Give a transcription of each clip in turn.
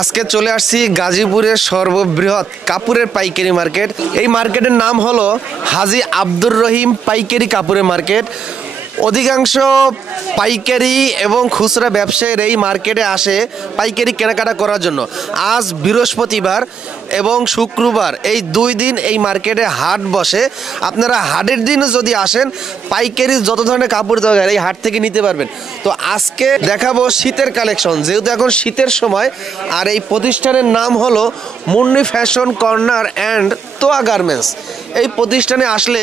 আজকে চলে আসছি গাজীপুরের সর্ববৃহৎ কাপড়ের পাইকারি মার্কেট। এই মার্কেটের নাম হলো হাজী আব্দুর রহিম পাইকারি কাপড়ের মার্কেট। অধিকাংশ পাইকারি এবং খুচরা ব্যবসায়ীর এই মার্কেটে আসে পাইকারি কেনাকাটা করার জন্য। আজ বৃহস্পতিবার এবং শুক্রবার এই দুই দিন এই মার্কেটে হাট বসে। আপনারা হাটের দিনে যদি আসেন পাইকারি যত ধরনের কাপড় দরকার এই হাট থেকে নিতে পারবেন। তো আজকে দেখাবো শীতের কালেকশন, যেহেতু এখন শীতের সময়। আর এই প্রতিষ্ঠানের নাম হলো Munni fashion corner and Toya garments. এই প্রতিষ্ঠানে আসলে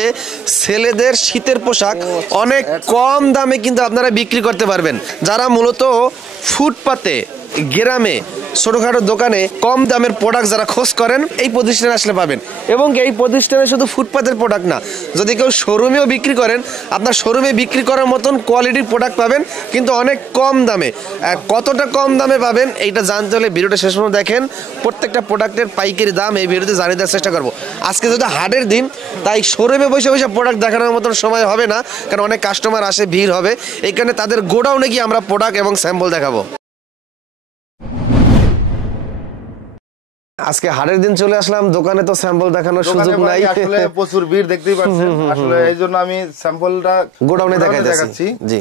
ছেলেদের শীতের পোশাক অনেক কম দামে কিন্তু আপনারা বিক্রি করতে পারবেন। যারা মূলত ফুটপাতে গ্রামে ছোটখাটো দোকানে কম দামের প্রোডাক্ট যারা খোঁজ করেন এই প্রতিষ্ঠানে আসলে পাবেন। এবং এই প্রতিষ্ঠানে শুধু ফুটপাতের প্রোডাক্ট না, যদি কেউ শোরুমেও বিক্রি করেন আপনার শোরুমে বিক্রি করার মতন কোয়ালিটির প্রোডাক্ট পাবেন, কিন্তু অনেক কম দামে। কতটা কম দামে পাবেন এইটা জানতে হলে ভিডিওটা শেষ পর্যন্ত দেখেন। প্রত্যেকটা প্রোডাক্টের পাইকারি দাম এই ভিডিওতে জানিয়ে দেওয়ার চেষ্টা করবো। আজকে যদি হাটের দিন তাই শোরুমে বসে বসে প্রোডাক্ট দেখানোর মতন সময় হবে না, কারণ অনেক কাস্টমার আসে, ভিড় হবে। এই কারণে তাদের গোডাউনে গিয়ে আমরা প্রোডাক্ট এবং স্যাম্পল দেখাবো। আজকে হাটের দিন চলে আসলাম, দোকানে তো স্যাম্পল দেখানোর সুযোগ নাই, আসলে প্রচুর ভিড় দেখতেই পাচ্ছেন। আসলে এইজন্য আমি স্যাম্পলটা গোডাউনে দেখাচ্ছি। জি,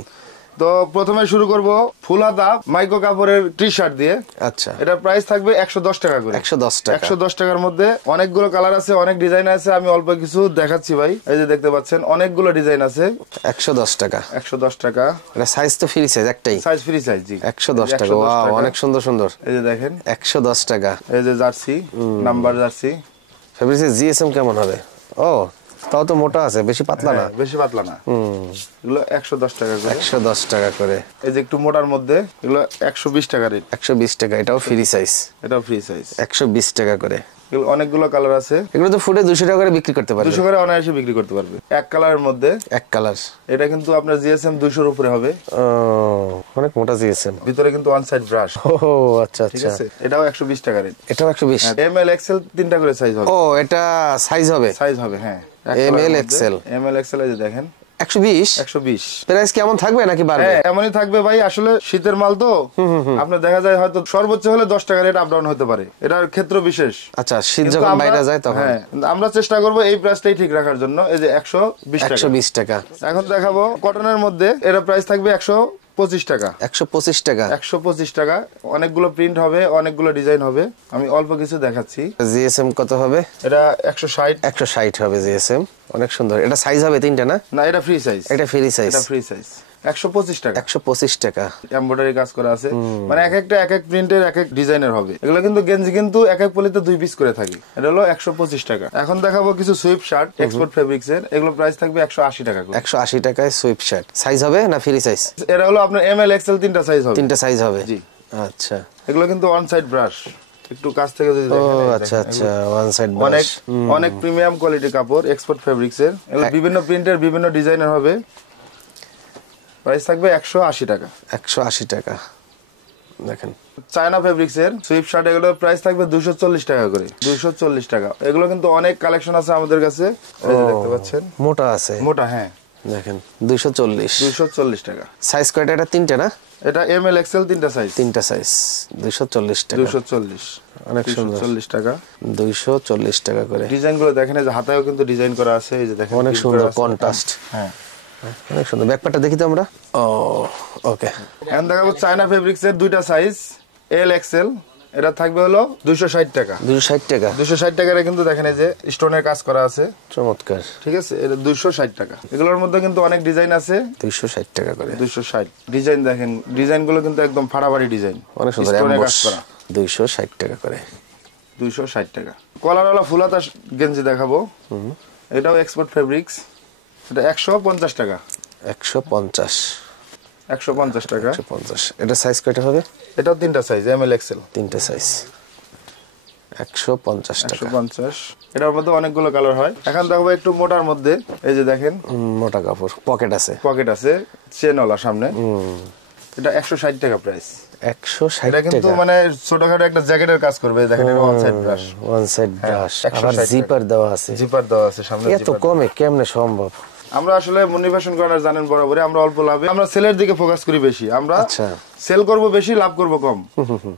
তো প্রথমে শুরু করব ফুল হাতা মাইক্রো কাপড়ের টি শার্ট দিয়ে। আচ্ছা, এটার প্রাইস থাকবে 110 টাকা করে। 110 টাকার মধ্যে অনেকগুলো কালার আছে, অনেক ডিজাইন আছে। আমি অল্প কিছু দেখাচ্ছি ভাই। এই যে দেখতে পাচ্ছেন অনেকগুলো ডিজাইন আছে। 110 টাকা। 110 টাকা। এটা সাইজ তো ফ্রি সাইজ, একটাই সাইজ ফ্রি সাইজ। জি, 110 টাকা। ওয়াও, অনেক সুন্দর সুন্দর। এই যে দেখেন 110 টাকা। এই যে jersey, number jersey. Fabrics GSM কেমন হবে? ও, তাও তো মোটা আছে, বেশি পাতলা না। বেশি পাতলা না। এগুলো 110 টাকা করে। 110 টাকা করে। এই যে একটু মোটার মধ্যে এগুলো 120 টাকা রেট। 120 টাকা। এটাও ফ্রি সাইজ। এটাও ফ্রি সাইজ। 120 টাকা করে। এগুলো অনেকগুলো কালার আছে। এগুলো তো ফুটে 200 টাকা করে বিক্রি করতে পারবে। 200 করে অনায়াসে বিক্রি করতে পারবে। এক কালারের মধ্যে এক কালার। এটা কিন্তু আপনার জিএসএম 200 এর উপরে হবে। ও, অনেক মোটা জিএসএম। ভিতরে কিন্তু ওয়ান সাইড ব্রাশ। ও আচ্ছা ঠিক আচ্ছা। আছে, এটাও 120 টাকা রেট। এটাও 120। এমএল এক্সেল তিনটা করে সাইজ হবে। ও, এটা সাইজ হবে। সাইজ হবে, হ্যাঁ। ML Excel. এমএল এক্সেল এই যে দেখেন 120। প্রাইস কেমন থাকবে নাকি বাড়বে? হ্যাঁ, এমনই থাকবে ভাই। আসলে শীতের মাল তো আপনার দেখা যায় হয়তো সর্বোচ্চ হলে 10 টাকা রেট আপ ডাউন হতে পারে, এটার ক্ষেত্র বিশেষ। আচ্ছা, শীত যখন বাইরে যায় তখন। হ্যাঁ, আমরা চেষ্টা করব এই প্রাইসটাই ঠিক রাখার জন্য। এই যে 120 টাকা। এখন দেখাবো কটনের মধ্যে। এর প্রাইস থাকবে 125 টাকা। 125 টাকা। 125 টাকা। অনেকগুলো প্রিন্ট হবে, অনেকগুলো ডিজাইন হবে। আমি অল্প কিছু দেখাচ্ছি। জিএসএম কত হবে? এটা 160। 160 হবে জিএসএম। অনেক সুন্দর। এটা সাইজ হবে তিনটা না? না, এটা ফ্রি সাইজ। এটা ফ্রি সাইজ। এটা ফ্রি সাইজ। 125 টাকা। 125 টাকা। এমব্রয়ডারি কাজ করা আছে, মানে এক একটা এক এক প্রিন্টের এক এক ডিজাইনের হবে। এগুলো কিন্তু গেঞ্জি কিন্তু এক এক পলিতে 2 পিস করে থাকে। এটা হলো 125 টাকা। এখন দেখাবো কিছু সুইপ শার্ট এক্সপোর্ট ফেব্রিক্স এর। এগুলো প্রাইস থাকবে 180 টাকা করে। 180 টাকায় সুইপ শার্ট। সাইজ হবে না ফ্রি সাইজ? এটা হলো আপনার এমএল এক্সেল তিনটা সাইজ হবে। তিনটা সাইজ হবে। জি, আচ্ছা। এগুলো কিন্তু ওয়ান সাইড ব্রাশ। একটু কাছ থেকে যদি দেখেন। ও আচ্ছা আচ্ছা, ওয়ান সাইড ব্রাশ। অনেক প্রিমিয়াম কোয়ালিটির কাপড় এক্সপোর্ট ফেব্রিক্স এর। এগুলো বিভিন্ন প্রিন্টের বিভিন্ন ডিজাইনের হবে। প্রাইস থাকবে 180 টাকা। 180 টাকা। দেখেন চায়না ফেব্রিক্স এর সুইপ শার্ট, এগুলো প্রাইস থাকবে 240 টাকা করে। 240 টাকা। এগুলো কিন্তু অনেক কালেকশন আছে আমাদের কাছে। এই যে দেখতে পাচ্ছেন মোটা আছে। মোটা, হ্যাঁ। দেখেন 240 টাকা। সাইজ কয়টা? এটা তিনটা না? এটা এমএল এক্সেল তিনটা সাইজ। তিনটা সাইজ। 240 টাকা। 240। অনেক সুন্দর। 240 টাকা। 240 টাকা করে। ডিজাইন গুলো দেখেন, এই যে হাতায়ও কিন্তু ডিজাইন করা আছে। এই যে দেখেন অনেক সুন্দর কন্ট্রাস্ট। হ্যাঁ, অনেক সুন্দর। ব্যাকপার্টটা দেখি তো আমরা। ও ওকে। এখন দেখাবো চায়না ফেব্রিক্স এর দুইটা সাইজ এল এক্সেল। এটা থাকবে হলো 260 টাকা। 260 টাকা। 260 টাকার কিন্তু দেখেন এই যে স্টোনের কাজ করা আছে। চমৎকার। ঠিক আছে, এটা 260 টাকা। এগুলোর মধ্যে কিন্তু অনেক ডিজাইন আছে। 260 টাকা করে। 260 ডিজাইন। দেখেন ডিজাইন গুলো কিন্তু একদম ফাড়াফাড়ি ডিজাইন, অনেক সুন্দর। স্টোনের কাজ করা। 260 টাকা করে। 260 টাকা। কলারওয়ালা ফুলাতা গেঞ্জি দেখাবো। এটাও এক্সপোর্ট ফেব্রিক্স। এটা 150 টাকা। 150 টাকা। 150। এটা সাইজ কয়টা হবে? এটাও তিনটা সাইজ এমএল এক্সেল। তিনটা সাইজ। 150 টাকা। 150। এটার মধ্যে অনেকগুলো কালার হয়। এখন দেখবো একটু মোটার মধ্যে। এই যে দেখেন মোটা কাপড়, পকেট আছে। পকেট আছে, চেনওয়ালা সামনে। এটা 160 টাকা প্রাইস। 160 এটা কিন্তু মানে ছোটখাটো একটা জ্যাকেটের কাজ করবে। দেখেন এটা one side brush. One side brush. আবার জিপার দেওয়া আছে। জিপার দেওয়া আছে সামনে। এত কমে কেমনে সম্ভব? আমরা আসলে মুন্নি ফ্যাশন কর্নার জানেন বরাবরই আমরা অল্প লাভে আমরা সেলের দিকে ফোকাস করি বেশি, আমরা আচ্ছা সেল করব বেশি, লাভ করব কম।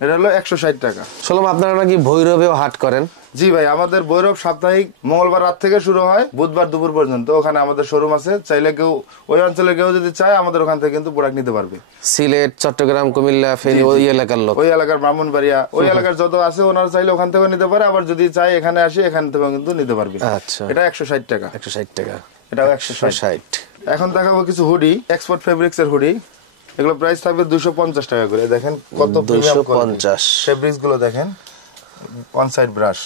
এটা হলো 160 টাকা। শুনলাম আপনারা নাকি ভৈরবেও হাট করেন? জি ভাই, আমাদের ভৈরব সাপ্তাহিক মঙ্গলবার রাত থেকে শুরু হয় বুধবার দুপুর পর্যন্ত, ওখানে আমাদের শোরুম আছে। চাইলে কেউ ওই অঞ্চলের কেউ যদি চায় আমাদের ওখান থেকে কিন্তু প্রোডাক্ট নিতে পারবে। সিলেট, চট্টগ্রাম, কুমিল্লা, ফেনী ওই এলাকার লোক, ওই এলাকার ব্রাহ্মণবাড়িয়া ওই এলাকার যত আছে ওনারা চাইলে ওখান থেকে নিতে পারে, আবার যদি চায় এখানে আসে এখান থেকে কিন্তু নিতে পারবে। আচ্ছা এটা 160 টাকা। 160 টাকা, এটাও 160। 160। এখন দেখাবো কিছু হুডি, এক্সপোর্ট ফেব্রিক্স এর হুডি। এগুলো প্রাইস থাকবে 250 টাকা করে। দেখেন কত প্রিমিয়াম কোয়ালিটি 250। ফেব্রিক্স গুলো দেখেন, ওয়ান সাইড ব্রাশ।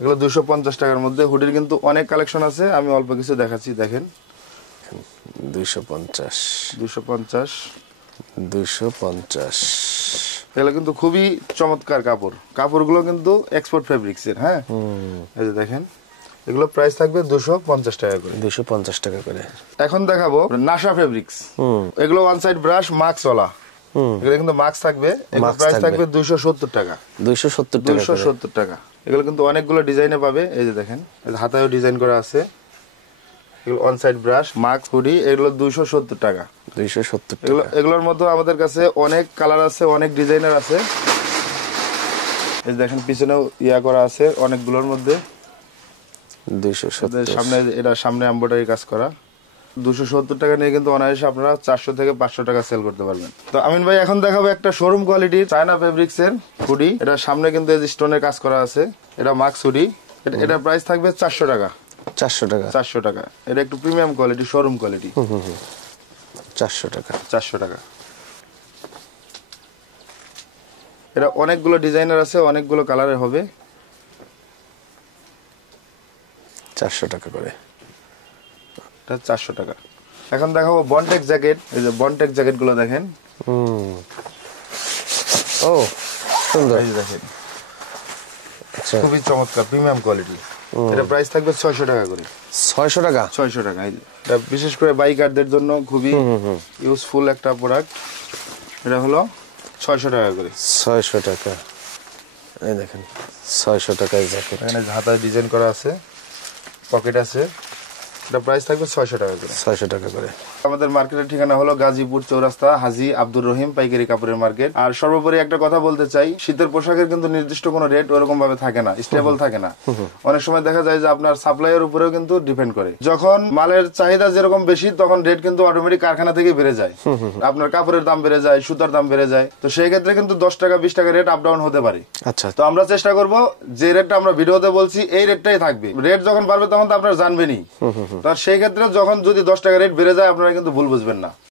এগুলো 250 টাকার মধ্যে। হুডির কিন্তু অনেক কালেকশন আছে, আমি অল্প কিছু দেখাচ্ছি। দেখেন 250 250 250। এগুলো কিন্তু খুবই চমৎকার কাপড়, কাপড়গুলো কিন্তু এক্সপোর্ট ফেব্রিক্স এর। হ্যাঁ, এই যে দেখেন, এগুলো প্রাইস থাকবে 250 টাকা করে। 250 টাকা করে। এখন দেখাবো নাসা ফেব্রিক্স। এগুলো one side brush mask OLA. এগুলো কিন্তু মাস্ক থাকবে, এগুলো প্রাইস থাকবে 270 টাকা। 270 টাকা। 270 টাকা। এগুলো কিন্তু অনেকগুলো ডিজাইনে পাবে। এই যে দেখেন, এই যে হাতায়ও ডিজাইন করা আছে। এগুলো one side brush mask hoodie, এগুলো 270 টাকা। 270 এগুলো টাকা। এগুলোর মধ্যে আমাদের কাছে অনেক কালার আছে, অনেক ডিজাইনার আছে। এই যে দেখেন পিছনেও ইয়া করা আছে অনেকগুলোর মধ্যে। 270। সামনে এটা সামনে এমব্রয়ডারি কাজ করা। 270 টাকা নিয়ে কিন্তু অনায়াসে আপনারা 400 থেকে 500 টাকা সেল করতে পারবেন। তো আমিন ভাই এখন দেখাবো একটা শোরুম কোয়ালিটির চায়না ফেব্রিক্স এর হুডি। এটা সামনে কিন্তু এই স্টোনের কাজ করা আছে। এটা মাক্স হুডি। এটা প্রাইস থাকবে 400 টাকা। 400 টাকা। 400 টাকা। এটা একটু প্রিমিয়াম কোয়ালিটি, শোরুম কোয়ালিটি। 400 টাকা। 400 টাকা। এটা অনেকগুলো ডিজাইনার আছে, অনেকগুলো কালারের হবে। 400 টাকা করে। এটা 400 টাকা। এখন দেখাবো বনটেক জ্যাকেট। এই যে বনটেক জ্যাকেট গুলো দেখেন। ও সুন্দর। এই যে দেখেন, আচ্ছা খুবই চমৎকার প্রিমিয়াম কোয়ালিটি। এটা প্রাইস থাকবে 600 টাকা করে। 600 টাকা। 600 টাকা। এই যে এটা বিশেষ করে বাইকারদের জন্য খুবই ইউজফুল একটা প্রোডাক্ট। এটা হলো 600 টাকা করে। 600 টাকা। এই দেখেন 600 টাকায় জ্যাকেট। এখানে হাতায় ডিজাইন করা আছে, পকেট আছে। এটা প্রাইস থাকবে 600 টাকা করে। 600 টাকা করে। আমাদের মার্কেটের ঠিকানা হলো গাজীপুর চৌরাস্তা হাজী আব্দুর রহিম পাইকারি কাপড়ের মার্কেট। আর সর্বোপরি একটা কথা বলতে চাই, শীতের পোশাকের কিন্তু নির্দিষ্ট কোনো রেট ওরকম ভাবে থাকে না, স্টেবল থাকে না। অনেক সময় দেখা যায় যে আপনার সাপ্লাইয়ের উপরেও কিন্তু ডিপেন্ড করে। যখন মালের চাহিদা যেরকম বেশি তখন রেট কিন্তু অটোমেটিক কারখানা থেকে বেড়ে যায়। আপনার কাপড়ের দাম বেড়ে যায়, সুতার দাম বেড়ে যায়। তো সেই ক্ষেত্রে কিন্তু 10 টাকা 20 টাকা রেট আপ ডাউন হতে পারে। আচ্ছা তো আমরা চেষ্টা করব যে রেটটা আমরা ভিডিওতে বলছি এই রেটটাই থাকবে। রেট যখন বাড়বে তখন তো আপনারা জানবেনই। তো সেই ক্ষেত্রে যখন যদি 10 টাকা রেট বেড়ে যায় আপনারা কিন্তু ভুল বুঝবেন না।